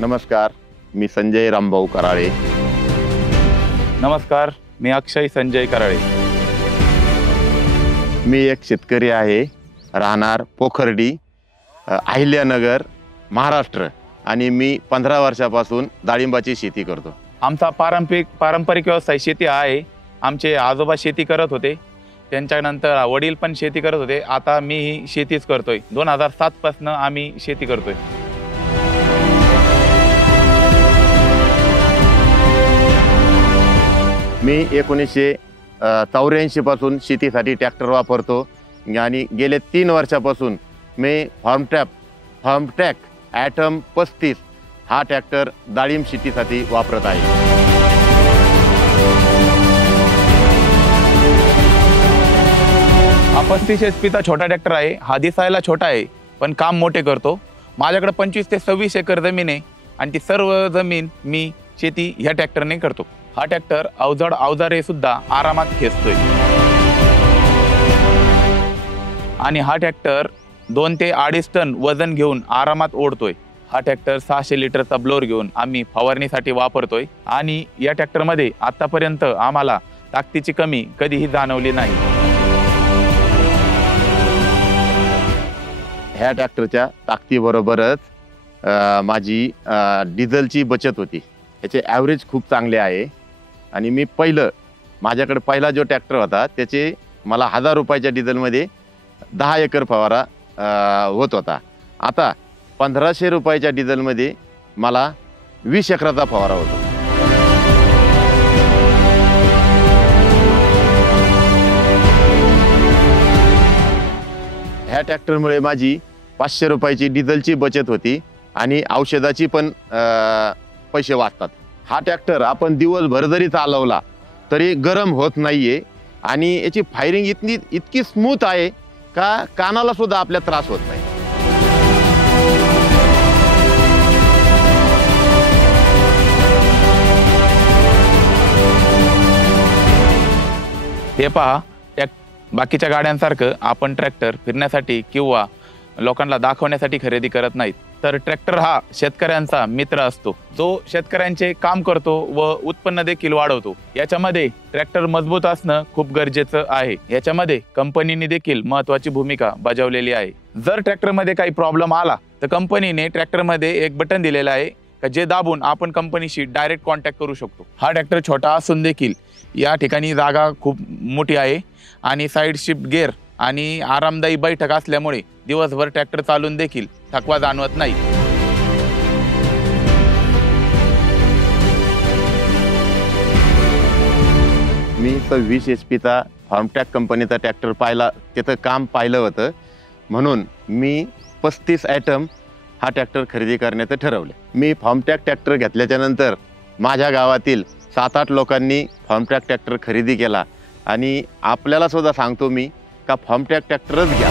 नमस्कार, मी संजय रामभाऊ कराळे। नमस्कार, मी अक्षय संजय कराळे। मी एक शेतकरी आहे, राहणार पोखर्डी, अहिल्यानगर, महाराष्ट्र आणि मी 15 वर्षापासून डाळिंबाची शेती करतो। आमचा पारंपरिक व्यवसाय शेती आहे। आमचे आजोबा शेती करत होते, त्यांच्यानंतर वडील पण शेती करत होते। आता मी शेतीच करतोय। 2007 पासून आम्ही शेती करतोय। मी 1984 पासून शेतीसाठी ट्रॅक्टर वापरतो आणि गेले 3 वर्षापासून मी फार्मट्रॅक ॲटम 35 हा ट्रॅक्टर डाळिंब शेतीसाठी वापरत आहे। हा 35 HP छोटा ट्रॅक्टर आहे। हा दिसायला छोटा आहे पण काम मोठे करतो। माझ्याकडे 25 ते 26 एकर जमीन आहे आणि ती सर्व जमीन मी शेती ह्या ट्रॅक्टरने करतो। हा ट्रॅक्टर अवजड अवजारे सुद्धा आरामात खेचतोय आणि हा ट्रॅक्टर 2 ते 2.5 टन वजन घेऊन आरामात ओढतोय। हा ट्रॅक्टर 600 लिटरचा ब्लोअर घेऊन आम्ही फवारणीसाठी वापरतोय आणि या ट्रॅक्टरमध्ये आतापर्यंत आम्हाला ताकदीची कमी कधीही जाणवली नाही। ह्या ट्रॅक्टरच्या ताकदीबरोबरच माझी डिझेलची बचत होती। याचे ॲव्हरेज खूप चांगले आहे आणि मी माझ्याकडे पहिला जो ट्रॅक्टर होता त्याचे मला 1000 रुपयाच्या डिझेलमध्ये 10 एकर फवारा होत होता। आता 1500 रुपयाच्या डिझेलमध्ये मला 20 एकराचा फवारा होतो। ह्या ट्रॅक्टरमुळे माझी 500 रुपयाची डिझेलची बचत होती आणि औषधाची पण पैसे वाचतात। हा ट्रॅक्टर आपण दिवसभर जरी चालवला तरी गरम होत नाहीये आणि याची फायरिंग इतकी स्मूथ आहे का कानाला सुद्धा आपल्या त्रास होत नाही। हे पहा, बाकीच्या गाड्यांसारखं आपण ट्रॅक्टर फिरण्यासाठी किंवा लोकांना दाखवण्यासाठी खरेदी करत नाहीत, तर ट्रॅक्टर हा शेतकऱ्यांचा मित्र असतो, जो शेतकऱ्यांचे काम करतो व उत्पन्न देखील वाढवतो। याच्यामध्ये ट्रॅक्टर मजबूत असणं खूप गरजेचं आहे। याच्यामध्ये कंपनीने देखील महत्त्वाची भूमिका बजावलेली आहे। जर ट्रॅक्टरमध्ये काही प्रॉब्लेम आला तर कंपनीने ट्रॅक्टरमध्ये एक बटन दिलेलं आहे का जे दाबून आपण कंपनीशी डायरेक्ट कॉन्टॅक्ट करू शकतो। हा ट्रॅक्टर छोटा असून देखील या ठिकाणी जागा खूप मोठी आहे आणि साईड शिफ्ट गिअर आणि आरामदायी बैठक असल्यामुळे दिवसभर ट्रॅक्टर चालून देखील थकवा जाणवत नाही। मी 26 HP फार्मट्रॅक कंपनीचा ट्रॅक्टर पाहिला, त्याचं काम पाहिलं होतं म्हणून मी 35 ॲटम हा ट्रॅक्टर खरेदी करण्याचं ठरवलं। मी फार्मट्रॅक ट्रॅक्टर घेतल्याच्या नंतर माझ्या गावातील 7-8 लोकांनी फार्मट्रॅक ट्रॅक्टर खरेदी केला आणि आपल्याला सुद्धा सांगतो मी का फार्मट्रॅक ट्रॅक्टरच घ्या।